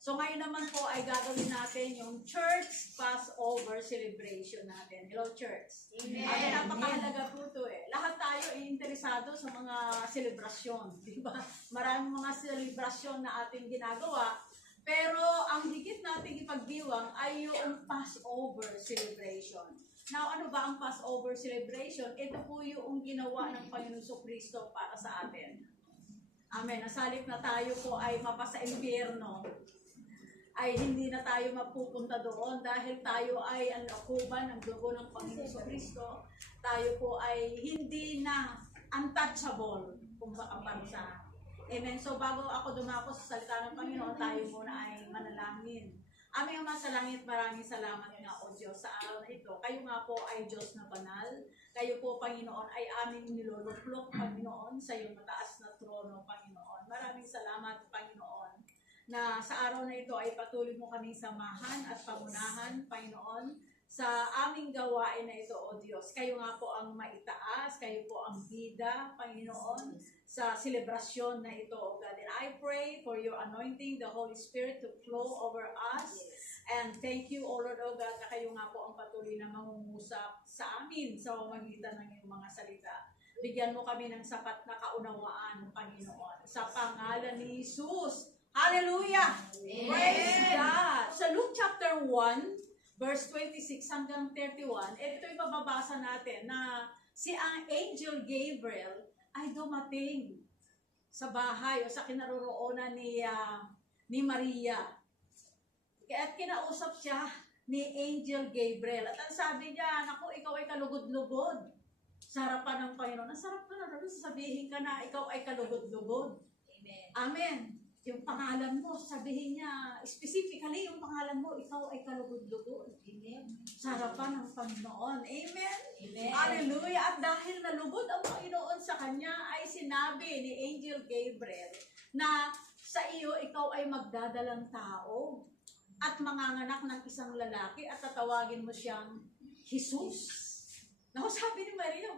So ngayon naman po ay gagawin natin yung Church Passover celebration natin. Hello, Church. Amen. Ay, napakahalaga po ito eh. Lahat tayo ay interesado sa mga selebrasyon. Di ba? Maraming mga selebrasyon na ating ginagawa. Pero ang higit nating ipagdiwang ay yung Passover celebration. Now, ano ba ang Passover celebration? Ito po yung ginawa ng Panginoon Kristo para sa atin. Amen. Nasalit na tayo po ay mapasa impyerno, ay hindi na tayo mapupunta doon dahil tayo ay ang lakuban ng dugo ng Panginoon Kristo. Tayo po ay hindi na untouchable kung baka parusa. Amen. So bago ako dumako sa salita ng Panginoon, tayo muna ay manalangin. Aming Ama sa langit, maraming salamat nga o Diyos sa araw na ito. Kayo nga po ay Diyos na banal. Kayo po, Panginoon, ay aming niluluklok, Panginoon, sa iyong mataas na trono, Panginoon. Maraming salamat, Panginoon, na sa araw na ito ay patuloy mo kaming samahan at pangunahan, Panginoon, sa aming gawain na ito, O Diyos. Kayo nga po ang maitaas, kayo po ang bida, Panginoon, sa selebrasyon na ito, O God. And I pray for your anointing, the Holy Spirit to flow over us. And thank you, O Lord, O God, na kayo nga po ang patuloy na mangungusap sa amin sa pamamagitan ng iyong mga salita. Bigyan mo kami ng sapat na kaunawaan, Panginoon. Sa pangalan ni Jesus. Hallelujah! Amen. Praise God! Sa Luke chapter 1, verse 26 hanggang 31, ito yung mababasa natin na si ang Angel Gabriel ay dumating sa bahay o sa kinaroroonan ni Maria. At kinausap siya ni Angel Gabriel. At ang sabi niya, naku, ikaw ay kalugod-lugod sa harapan ng Panginoon. Ang sarap na sasabihin ka na ikaw ay kalugod-lugod. Amen. Amen. Yung pangalan mo, sabihin niya, specifically yung pangalan mo, ikaw ay kalugod-lugod. Amen. Sa harapan ng Panginoon. Amen? Amen. Hallelujah. At dahil nalugod ang Panginoon sa kanya, ay sinabi ni Angel Gabriel na sa iyo, ikaw ay magdadalang tao at manganganak ng isang lalaki at tatawagin mo siyang Jesus. Naku, sabi ni Maria,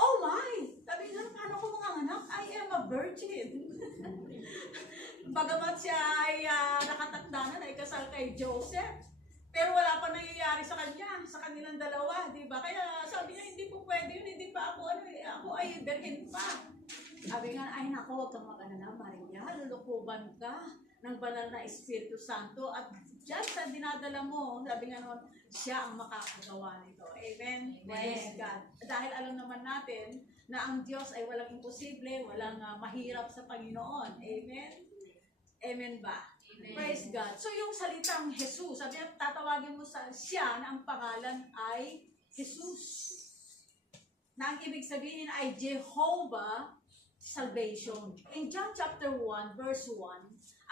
oh my! Sabi nga, paano ko manganganak? I am a virgin. Bagamat siya ay nakatakda na ikasal kay Joseph, pero wala pa nangyayari sa kanya, sa kanilang dalawa, di ba? Kaya sabi niya, hindi po pwede yun, hindi pa ako, ako ay virgin pa. Sabi nga, ay nako, huwag kang mag-alala, Maria, lulukuban ka ng banal na Espiritu Santo at dyan sa dinadala mo, sabi nga noon, siya ang makakagawa nito. Amen? Praise God. Dahil alam naman natin na ang Diyos ay walang imposible, walang mahirap sa Panginoon. Amen? Amen ba? Amen. Praise God. So yung salitang Jesus, sabi nga, tatawagin mo siya na ang pangalan ay Jesus. Na ang ibig sabihin ay Jehovah Salvation. In John chapter 1, verse 1,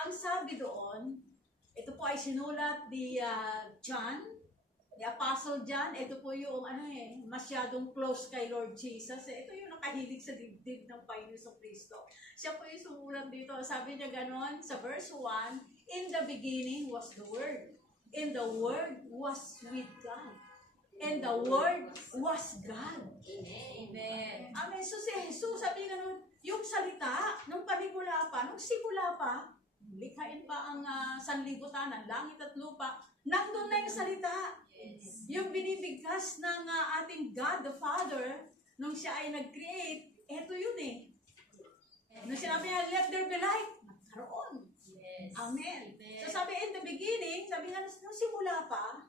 ang sabi doon, ito po ay sinulat ni John, ni Apostle John. Ito po yung masyadong close kay Lord Jesus. Ito yung nakahilig sa dibdib ng Panginoon Kristo. Siya po yung sumulat dito. Sabi niya ganon sa verse 1, in the beginning was the Word. And the Word was with God. And the Word was God. Amen. Amen. So si Jesus, sabi nga nun, yung salita, nung panimula pa, nung simula pa, likhain pa ang sanlibutan, ang langit at lupa, nandun na yung salita. Yes. Yung binibigkas ng ating God the Father, nung siya ay nag-create, eto yun eh. Nung sinabi niya, let there be light, nagkaroon. Yes. Amen. Amen. So sabi in the beginning, sabi nga, nung simula pa,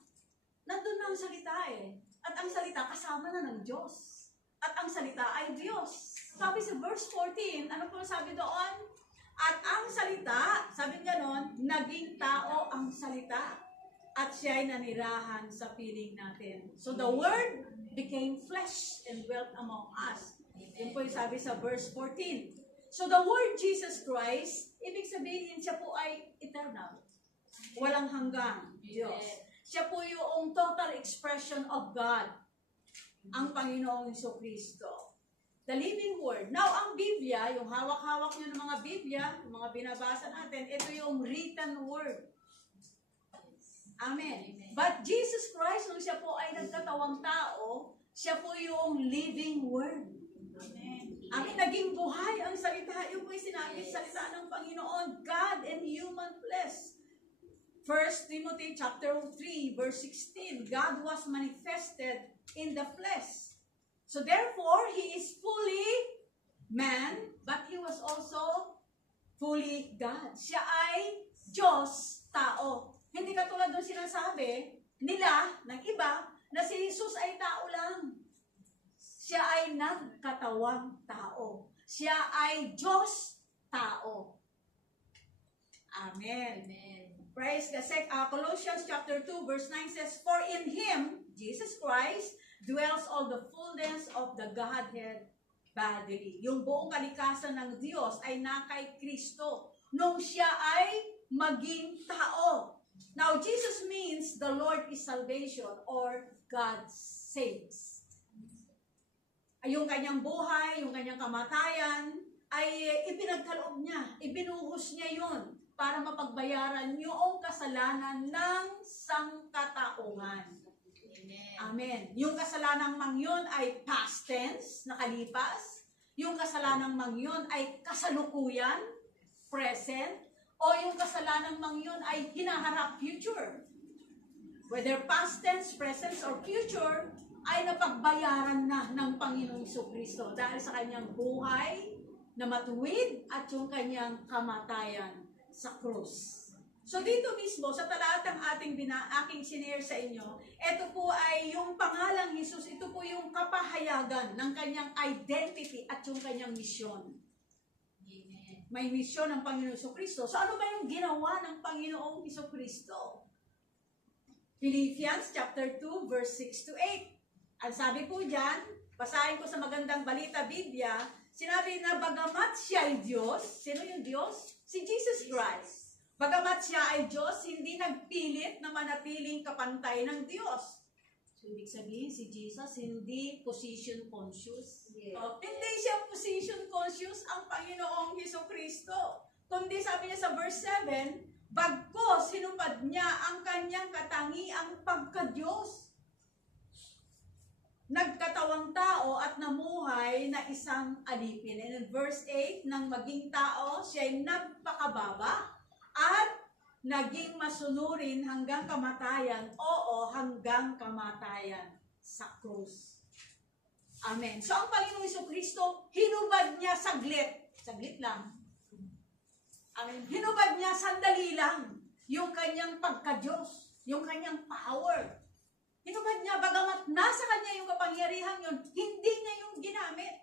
nandun na ang salita eh. At ang salita kasama na ng Diyos. At ang salita ay Diyos. Sabi sa verse 14, ano po sabi doon? At ang salita, sabi ganon, naging tao ang salita. At siya ay nanirahan sa piling natin. So the Word became flesh and dwelt among us. Yun po yung sabi sa verse 14. So the Word Jesus Christ, ibig sabihin siya po ay eternal. Walang hanggang Diyos. Siya po yung total expression of God. Ang Panginoong Jesucristo. The living word. Now, ang Biblia, yung hawak-hawak nyo ng mga Biblia, yung mga binabasa natin, ito yung written word. Amen. But Jesus Christ, nung siya po ay nagkatawang tao, siya po yung living word. Amen. Amen. Naging buhay ang salita. Yung po yung sinabi salita ng Panginoon, God and human flesh. 1 Timothy chapter 3, verse 16, God was manifested in the flesh. So therefore, He is fully man, but He was also fully God. Siya ay Diyos, tao. Hindi katulad doon sinasabi nila ng iba na si Jesus ay tao lang. Siya ay nagkatawang tao. Siya ay Diyos, tao. Amen. Amen. Praise God. Colossians chapter 2 verse 9 says, For in Him, Jesus Christ, dwells all the fullness of the Godhead bodily. Yung buong kalikasan ng Diyos ay nakay Kristo nung siya ay maging tao. Now, Jesus means the Lord is salvation or God saves. Ay yung kanyang buhay, yung kanyang kamatayan, ay ipinagkaloob niya, ibinuhos niya yun para mapagbayaran yung kasalanan ng sangkatauhan. Amen. Amen. Yung kasalanang mang yun ay past tense, nakalipas. Yung kasalanang mang yun ay kasalukuyan, present. O yung kasalanang mang yun ay hinaharap, future. Whether past tense, present, or future, ay napagbayaran na ng Panginoong Jesucristo dahil sa kanyang buhay na matuwid at yung kanyang kamatayan sa krus. So dito mismo, sa talatang aking sinare sa inyo, ito po ay yung pangalang Jesus, ito po yung kapahayagan ng kanyang identity at yung kanyang misyon. Amen. May misyon ng Panginoong Jesucristo. So ano ba yung ginawa ng Panginoong Jesucristo? Philippians chapter 2, verse 6 to 8. Ang sabi po dyan, basahin ko sa Magandang Balita Biblia, sinabi na bagamat siya ay Diyos, sino yung Diyos? Si Jesus Christ. Bagamat siya ay Diyos, hindi nagpilit na manatiling kapantay ng Diyos. So, ibig sabihin, si Jesus hindi position conscious. Yes. Hindi siya position conscious ang Panginoong Jesucristo. Kundi sabi niya sa verse 7, bagkos hinupad niya ang kanyang katangiang pagka-Diyos. Nagkatawang tao at namuhay na isang alipin. And in verse 8, nang maging tao, siya ay nagpakababa at naging masunurin hanggang kamatayan, oo, hanggang kamatayan sa krus. Amen. So, ang Panginoong Jesucristo, hinubad niya saglit. Saglit lang. Amen. Hinubad niya sandali lang yung kanyang pagka-Diyos, yung kanyang power. Hinubad niya, bagamat nasa kanya yung kapangyarihan yun, hindi niya yung ginamit.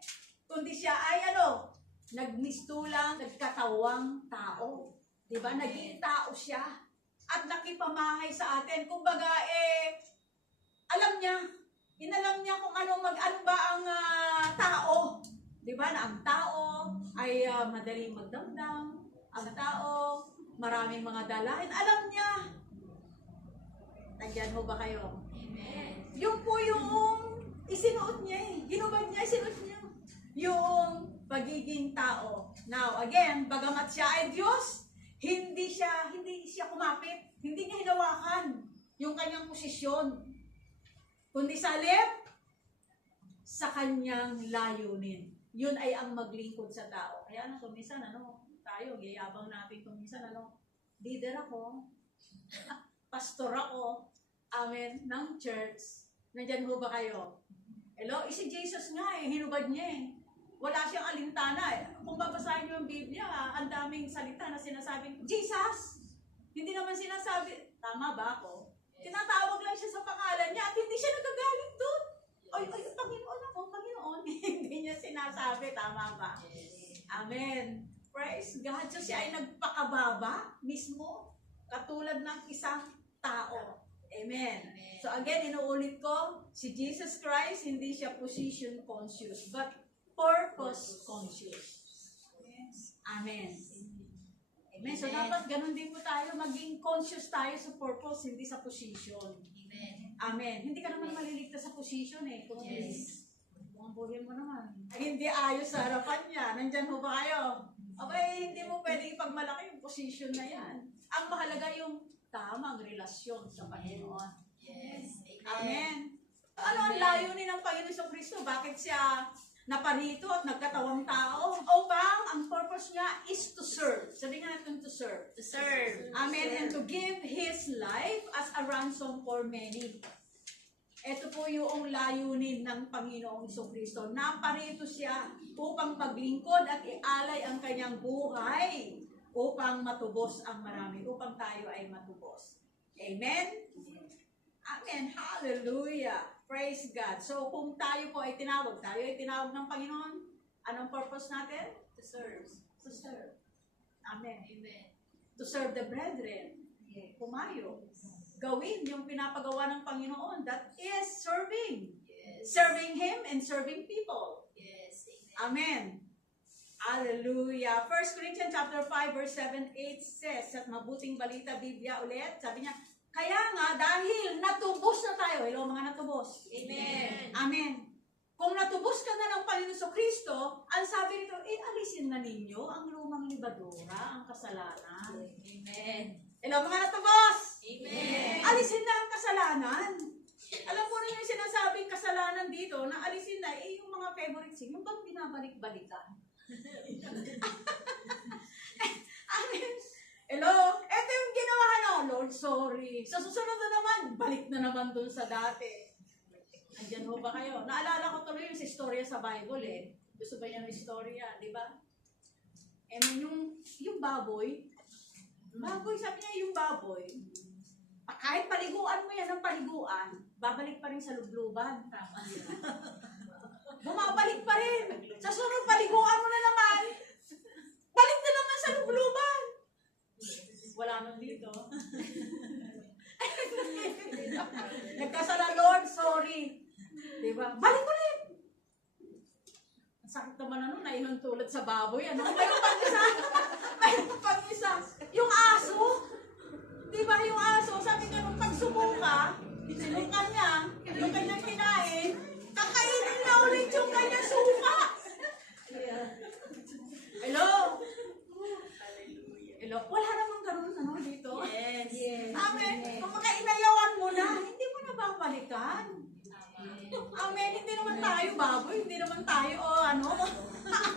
Kundi siya ay nagmistulang, nagkatawang tao. Diba? Naging tao siya. At nakipamahay sa atin. Kumbaga, alam niya, inalam niya kung ano ba ang tao. Diba? Na ang tao ay madaling magdamdam. Ang tao, maraming mga dalahin. Alam niya. Nandiyan ho ba kayo? Amen. Yung po yung isinuot niya Hinubad niya, isinuot niya. Yung pagiging tao. Now, again, bagamat siya ay Diyos, hindi siya kumapit. Hindi niya hinawakan yung kanyang posisyon. Kundi salip sa kanyang layunin. Yun ay ang maglingkod sa tao. Kaya kuminsan, tayo, gayabang natin kuminsan, leader ako, pastor ako, amen, ng church. Nandyan ho ba kayo? Hello? Si Jesus nga hinubad niya Wala siyang alintana Kung babasahin niyo yung Biblia, ang daming salita na sinasabing, Jesus! Hindi naman sinasabi, tama ba ako? Tinatawag lang siya sa pangalan niya at hindi siya nagagaling doon. Ay, Panginoon ako, Panginoon. Hindi niya sinasabi, tama ba? Amen. Praise God. So siya ay nagpakababa mismo, katulad ng isang tao. Amen. So again, inuulit ko, si Jesus Christ, hindi siya position conscious, but purpose conscious. Amen. Amen. So dapat ganun din po tayo, maging conscious tayo sa purpose, hindi sa position. Amen. Amen. Hindi ka naman maliligtas sa position Kung Yes. Kung buhin mo naman. Ay, hindi ayos sa harapan niya. Nandyan ho ba kayo? Okay, hindi mo pwedeng ipagmalaki yung position na yan. Ang mahalaga yung tamang relasyon sa Panginoon. Yes. Amen. Ano ang layunin ng Panginoon sa Kristo? Bakit siya naparito at nagkatawang tao upang ang purpose niya is to serve. Sabi nga natin to serve. To serve. Amen. And to give His life as a ransom for many. Ito po yung layunin ng Panginoong Jesucristo. Naparito siya upang paglingkod at ialay ang kanyang buhay upang matubos ang marami, upang tayo ay matubos. Amen? Amen. Hallelujah. Praise God. So kung tayo po ay tinawag ng Panginoon, anong purpose natin? To serve. To serve. Amen. Amen. To serve the brethren. Pumayo. Gawin yung pinapagawa ng Panginoon. That is serving. Yes. Serving Him and serving people. Yes. Amen. Amen. Hallelujah. 1 Corinthians chapter 5 verse 7-8 says, at mabuting balita, Biblia ulit, sabi niya, kaya nga dahil natubos na tayo, hello mga natubos. Amen. Amen. Kung natubos ka na ng Panginoon sa Kristo, ang sabi nito, alisin na ninyo ang lumang libadura, ang kasalanan. Amen. Hello mga natubos. Amen. Alisin na ang kasalanan. Alam mo rin yung sinasabing kasalanan dito, na alisin na, yung mga favorite sin, yung bang binabalik-balikan? Amen. Hello? Ito yung ginawa Lord, sorry. Sa susunod na naman, balik na naman dun sa dati. Nandiyan ho ba kayo? Naalala ko tuloy yung istorya sa Bible eh. Gusto ba niya ng istorya, di ba? And yung baboy, sabi niya yung baboy, kahit paliguan mo yan ng paliguan, babalik pa rin sa lubluban. Tama. Bumabalik pa rin. Sa sunod, paliguan mo na naman. Balik na naman sa lubluban. Wala nang dito. Nagkasala, Lord, sorry. Diba? Balik ulit. Ang sakit naman naihintulad sa baboy. Mayroon pang isa. Yung aso. Diba yung aso, sabi nga nung pagsumuka, yung kanyang kinain, kakainin na ulit yung kanyang suka. Hello? Hello? Wala namang ganun dito. Yes. Amen. Kung inayawan mo na, hindi mo na babalikan. Amen. Amen. Hindi naman tayo baboy, hindi naman tayo,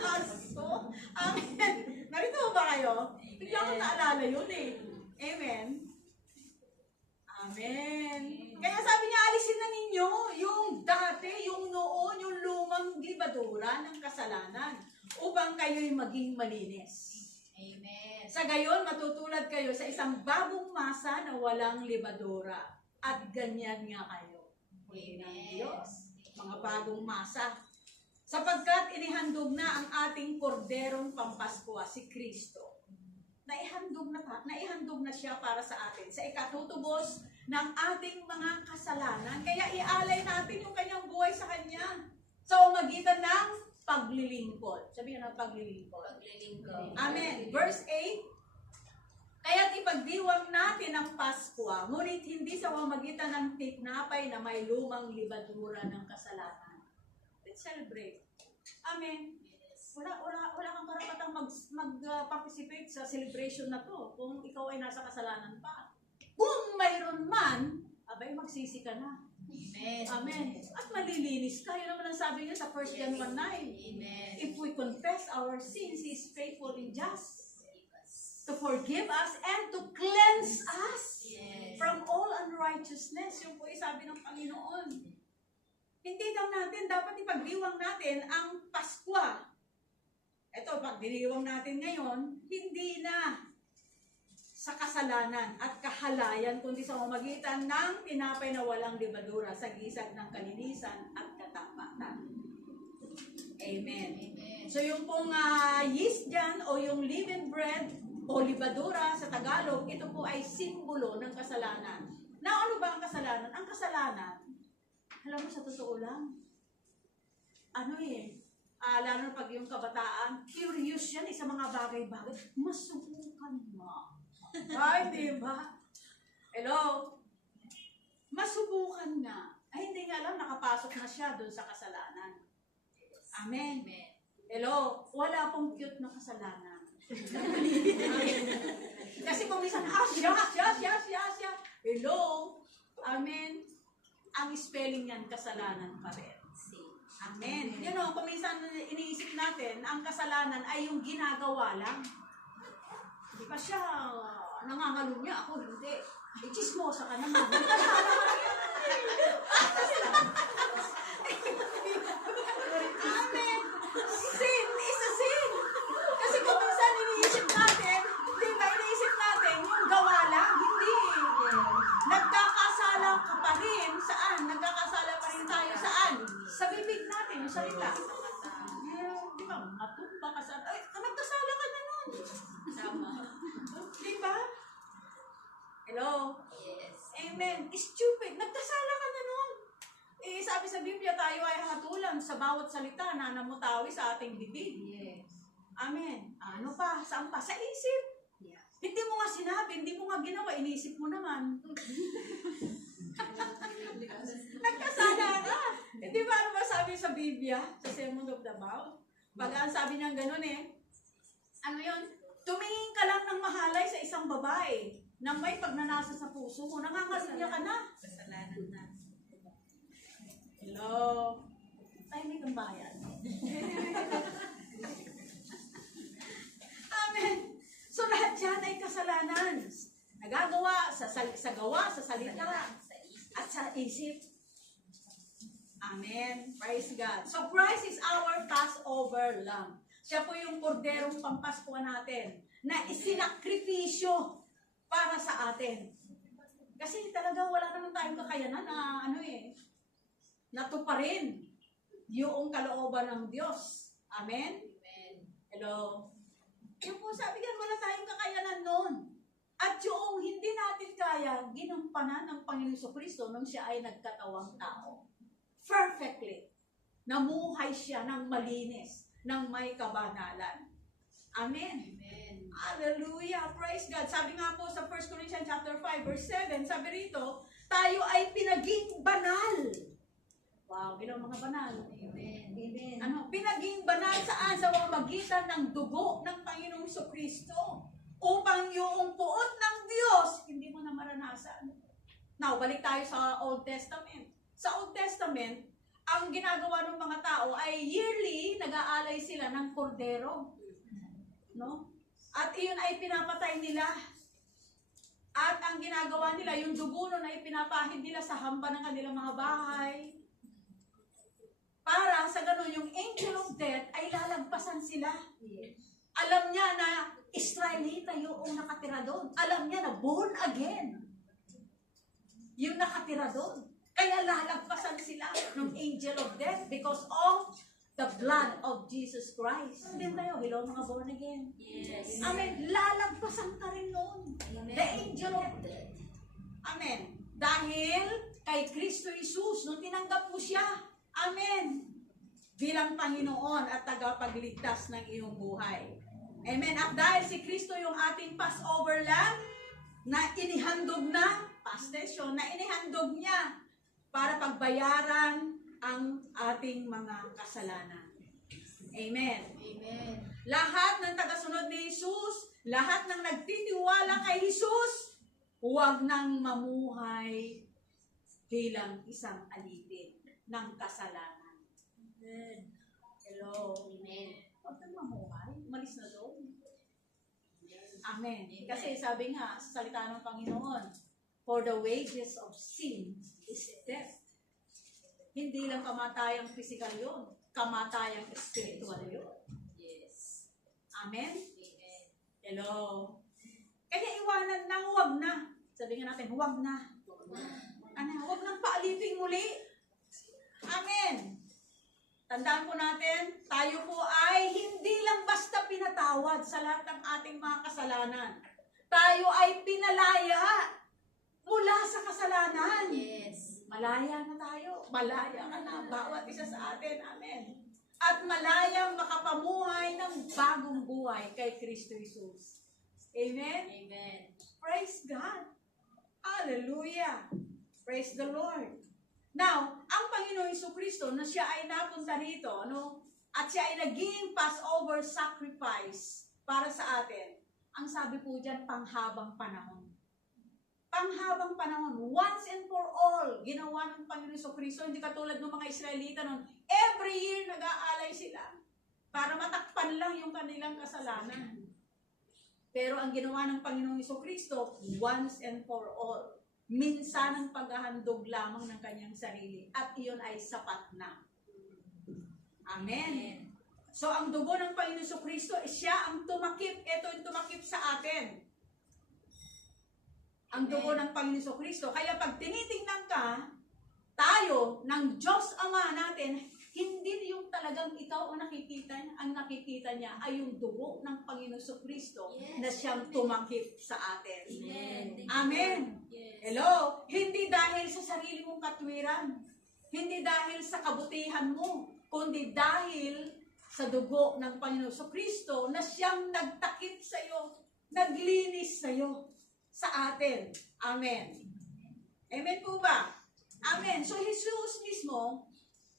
aso. Amen. Narito ba kayo? Bigla ko naalala yun eh. Amen. Amen. Kaya sabi niya, alisin na ninyo yung dati, yung noon, yung lumang libadura ng kasalanan upang kayo'y maging malinis. Amen. Sa gayon, matutulad kayo sa isang bagong masa na walang libadura. At ganyan nga kayo. Purihin ng Diyos, mga bagong masa. Sapagkat inihandog na ang ating korderong pampaskwa, si Kristo. Naihandog na siya para sa atin, sa ikatutubos ng ating mga kasalanan. Kaya ialay natin yung kanyang buhay sa Kanya sa umagitan ng paglilingkod. Sabihin ng paglilingkod. Paglilingkod. Amen. Verse 8, kaya't ipagdiwang natin ang Pasko, ngunit hindi sa pamamagitan ng tinapay na may lumang libadura ng kasalanan. Let's celebrate. Amen. Wala kang karapatang mag-participate sa celebration na to kung ikaw ay nasa kasalanan pa. Kung mayroon man, abay magsisi ka na. Amen. Amen. At malilinis ka. Yun naman ang sabi niya sa 1 John 1:9. Amen. If we confess our sins, He is faithful and just to forgive us and to cleanse us Yes. from all unrighteousness. Yung po sabi ng Panginoon. Hindi daw natin, dapat ipagdiwang natin ang Paskwa. Ito, pag diniwang natin ngayon, hindi na sa kasalanan at kahalayan, kundi sa pamamagitan ng tinapay na walang libadura sa gisag ng kalinisan at katapatan. Amen. Amen. So yung pong yeast dyan o yung leavened bread o libadura sa Tagalog, ito po ay simbolo ng kasalanan. Na ano ba ang kasalanan? Ang kasalanan, alam mo sa totoo lang, lalo na pag yung kabataan, curious yan sa mga bagay-bagay. Masubukan mo. Ay, di ba? Hello? Masubukan na. Ay, hindi nga alam, nakapasok na siya doon sa kasalanan. Amen. Amen. Hello? Wala pong cute na kasalanan. Kasi kung minsan, siya. Hello? Amen. Ang spelling yan, kasalanan pa rin. Amen. You know, kung minsan iniisip natin, ang kasalanan ay yung ginagawa lang. Di ba siya, nangangalunya ako, hindi. Chismosa ka naman. Amen. Sin is a sin. Kasi kung minsan iniisip natin, di ba iniisip natin, yung gawa lang, hindi. Nagkakasala ka pa rin. Saan? Nagkakasala pa rin tayo saan? Sa bibig natin, yung salita. Di ba, matumba ka sa... Ay, nagkasala ka na nun. Tama. Di ba? Hello? Yes. Amen. Stupid. Nagkasala ka na nun. Eh, sabi sa Biblia, tayo ay hatulan sa bawat salita na namutawi sa ating bibig. Yes. Amen. Ano pa? Saan pa? Sa isip. Yeah. Hindi mo nga sinabi, hindi mo nga ginawa, inisip mo naman. Nagkasala ka. Eh, di ba ano ba sabi sa Biblia? Sa Sermon of the Mount? Pag ang sabi niya ganun ano yun? Tumingin ka lang ng mahalay sa isang babae na may pagnanasa sa puso mo, nangangalunya ka na. Kasalanan na. Hello? Tahimik ang bayan. Amen. So lahat yan ay kasalanan. Nagagawa sa gawa, sa salita, at sa isip. Amen. Praise God. So Christ is our Passover lamb. Siya po yung korderong pampaskuhan natin na isinakripisyo para sa atin. Kasi talaga wala naman tayong kakayanan na natuparin yung kalooban ng Diyos. Amen? Amen. Hello? Yung po sabi yan, wala tayong kakayanan noon. At yung hindi natin kaya, ginampanan ng Panginoon Jesucristo nung siya ay nagkatawang tao. Perfectly. Namuhay siya ng malinis, ng may kabanalan. Amen. Amen. Hallelujah. Praise God. Sabi nga po sa 1 Corinthians chapter 5 verse 7, sabi rito, tayo ay pinaging banal. Wow, bilang mga banal. Amen. Amen. Pinaging banal saan? Sa pamamagitan ng dugo ng Panginoong Jesucristo. Upang yung puot ng Diyos, hindi mo na maranasan. Now, balik tayo sa Old Testament. Sa Old Testament, ang ginagawa ng mga tao ay yearly nag-aalay sila ng kordero. No? At iyon ay pinapatay nila. At ang ginagawa nila, yung dugo nun ay pinapahid nila sa hamba ng kanilang mga bahay. Para sa ganun, yung angel of death ay lalagpasan sila. Yes. Alam niya na Israelita yung nakatira doon. Alam niya na born again yung nakatira doon. Kaya lalagpasan sila ng angel of death because of the blood of Jesus Christ. Hindi tayo, hello mga born again. Yes. Amen. Lalagpasan ka rin noon. Amen. The angel of death. Amen. Dahil kay Kristo Jesus, nung tinanggap mo siya, amen, bilang Panginoon at tagapagligtas ng iyong buhay. Amen. At dahil si Kristo yung ating Passover lamb, na inihandog na, past tense yun, na inihandog niya para pagbayaran ang ating mga kasalanan. Amen. Amen. Lahat ng tagasunod ni Jesus, lahat ng nagtitiwala kay Jesus, huwag nang mamuhay bilang isang alipin ng kasalanan. Amen. Hello. Amen. Huwag nang mamuhay. Umalis na doon. Amen. Kasi sabi nga sa salita ng Panginoon, for the wages of sin is death. Hindi lang kamatayang physical yun, kamatayang spiritual yun. Yes. Amen? Amen. Hello. Kaya iwanan na, huwag na. Sabi nga natin, huwag na. Huwag nang paalipin muli. Amen. Tandaan po natin, tayo po ay hindi lang basta pinatawad sa lahat ng ating mga kasalanan. Tayo ay pinalaya mula sa kasalanan. Yes. Malaya na tayo. Malaya ka na. Bawat isa sa atin. Amen. At malayang makapamuhay ng bagong buhay kay Kristo Jesus. Amen? Amen. Praise God. Hallelujah. Praise the Lord. Now, ang Panginoon Jesucristo na siya ay napunta rito, at siya ay naging Passover sacrifice para sa atin. Ang sabi po dyan, panghabang panahon. Panghabang panahon, once and for all, ginawa ng Panginoon Jesucristo, hindi katulad ng mga Israelita noon. Every Every year, nag-aalay sila para matakpan lang yung kanilang kasalanan. Pero ang ginawa ng Panginoong Jesucristo, once and for all, minsan ang paghahandog lamang ng kanyang sarili at iyon ay sapat na. Amen. So ang dugo ng Panginoong Jesucristo, siya ang tumakip. Ito yung tumakip sa atin. Ang dugo ng Panginoong Jesucristo. Kaya pag tinitingnan ka, tayo, ng Diyos Ama natin, hindi yung talagang ikaw ang nakikita niya. Ang nakikita niya ay yung dugo ng Panginoong Jesucristo na siyang tumakip sa atin. Amen. Hello? Hindi dahil sa sarili mong katwiran. Hindi dahil sa kabutihan mo. Kundi dahil sa dugo ng Panginoong Jesucristo na siyang nagtakip sa iyo, naglinis sa iyo, sa atin. Amen. Amen po ba? Amen. So, Jesus mismo,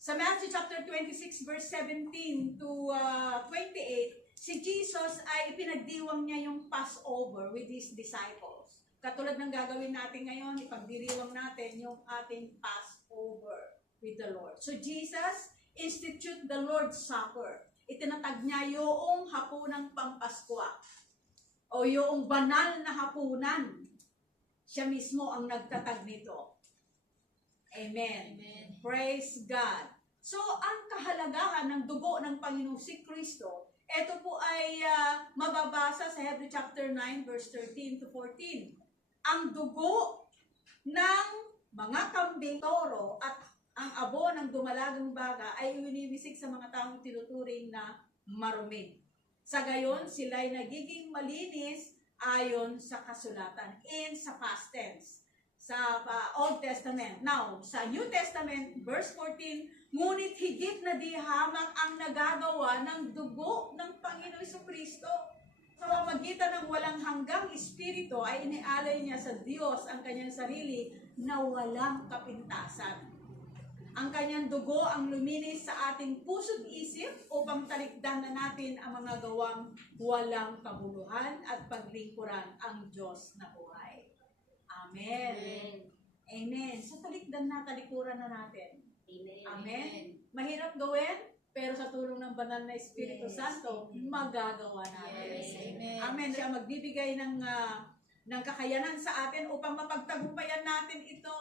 sa Matthew chapter 26, verse 17 to 28, si Jesus ay ipinagdiwang niya yung Passover with His disciples. Katulad ng gagawin natin ngayon, ipagdiriwang natin yung ating Passover with the Lord. So, Jesus institute the Lord's Supper. Itinatag niya yung hapunang Pampaskwa o yung banal na hapunan. Siya mismo ang nagtatag nito. Amen. Praise God. So, ang kahalagahan ng dugo ng Panginoong si Kristo, ito po ay mababasa sa Hebrews chapter 9, verse 13 to 14. Ang dugo ng mga kambing, toro, at ang abo ng dumalagang baga ay iniwisik sa mga taong tinuturing na marumi. Sa gayon, sila'y nagiging malinis ayon sa kasulatan, sa past tense. Sa Old Testament. Now, sa New Testament, verse 14, ngunit higit na di hamak ang nagagawa ng dugo ng Panginoon Jesucristo. Sa pamamagitan ng walang hanggang espiritu ay inialay niya sa Diyos ang kanyang sarili na walang kapintasan. Ang kanyang dugo ang luminis sa ating puso't isip upang talikdan na natin ang mga gawang walang kabuluhan at paglingkuran ang Diyos na buhay. Amen. Amen. So, talikdan na, talikuran na natin. Amen. Mahirap gawin, pero sa tulong ng banal na Espiritu Santo, magagawa natin. Amen. Siya magbibigay ng kakayanan sa atin upang mapagtagumpayan natin ito.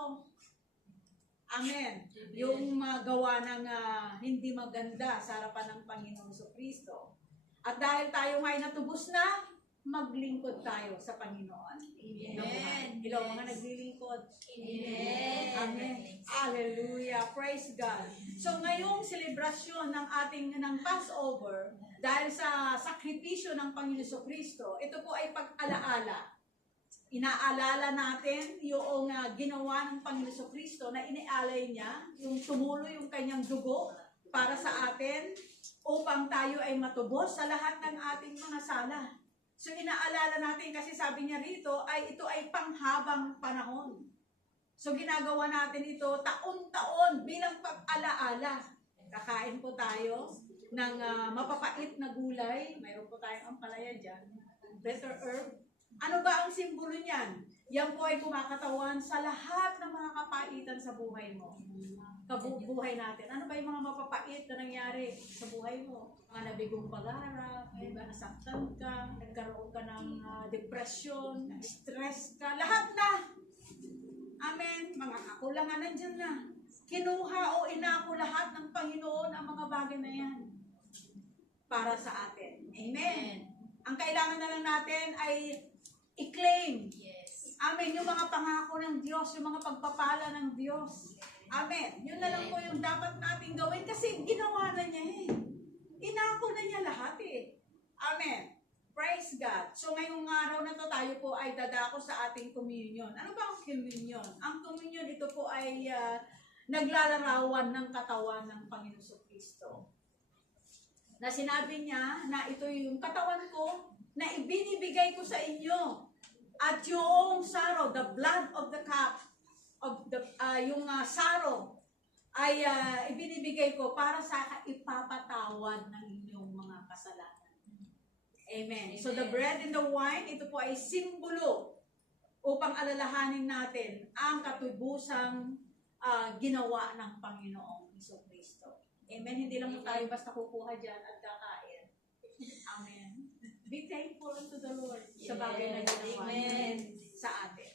Amen. Yung gawa ng hindi maganda sa harapan ng Panginoong Jesucristo. At dahil tayo ay natubos na, maglingkod tayo sa Panginoon. Amen. Hello, mga naglilingkod. Amen. Amen. Hallelujah. Praise God. So, ngayong selebrasyon ng ating Passover, dahil sa sakripisyo ng Panginoon Jesucristo, ito po ay pag-alaala. Inaalala natin yung ginawa ng Panginoon Jesucristo na inialay niya, yung tumulo yung kanyang dugo para sa atin upang tayo ay matubos sa lahat ng ating mga sala. So, inaalala natin kasi sabi niya rito ay ito ay panghabang panahon. So, ginagawa natin ito taon-taon bilang pag-alaala. Kakain po tayo ng mapapait na gulay. Mayroon po tayong ampalaya dyan. Bitter herb. Ano ba ang simbolo niyan? Yan po ay kumakatawan sa lahat ng mga kapaitan sa buhay mo. Buhay natin. Ano ba yung mga mapapait na nangyari sa buhay mo? Mga nabigong pag-aaral, nasaktan ka, nagkaroon ka ng depression, stress ka, lahat na. Amen. Mga kakulangan nandyan na. Kinuha o inako lahat ng Panginoon ang mga bagay na yan para sa atin. Amen. Ang kailangan na lang natin ay i-claim. Amen. Yung mga pangako ng Diyos, yung mga pagpapala ng Diyos. Amen. Yun na lang po yung dapat natin gawin kasi ginawa na niya eh. Inako na niya lahat eh. Amen. Praise God. So ngayong araw na to tayo po ay dadako sa ating communion. Ano ba ang communion? Ang communion ito po ay naglalarawan ng katawan ng Panginoon Jesucristo. Na sinabi niya na ito yung katawan ko na ibinibigay ko sa inyo. At yung saro, the blood of the cup, of the yung saro ay ibinibigay ko para sa ipapatawad ng inyong mga kasalanan. Amen. So the bread and the wine, ito po ay simbolo upang alalahanin natin ang katubusang ginawa ng Panginoong Jesucristo. Amen. Hindi lang tayo basta kukuha dyan at kakain. Amen. Be thankful to the Lord sa bagay na ginawa Amen. sa atin.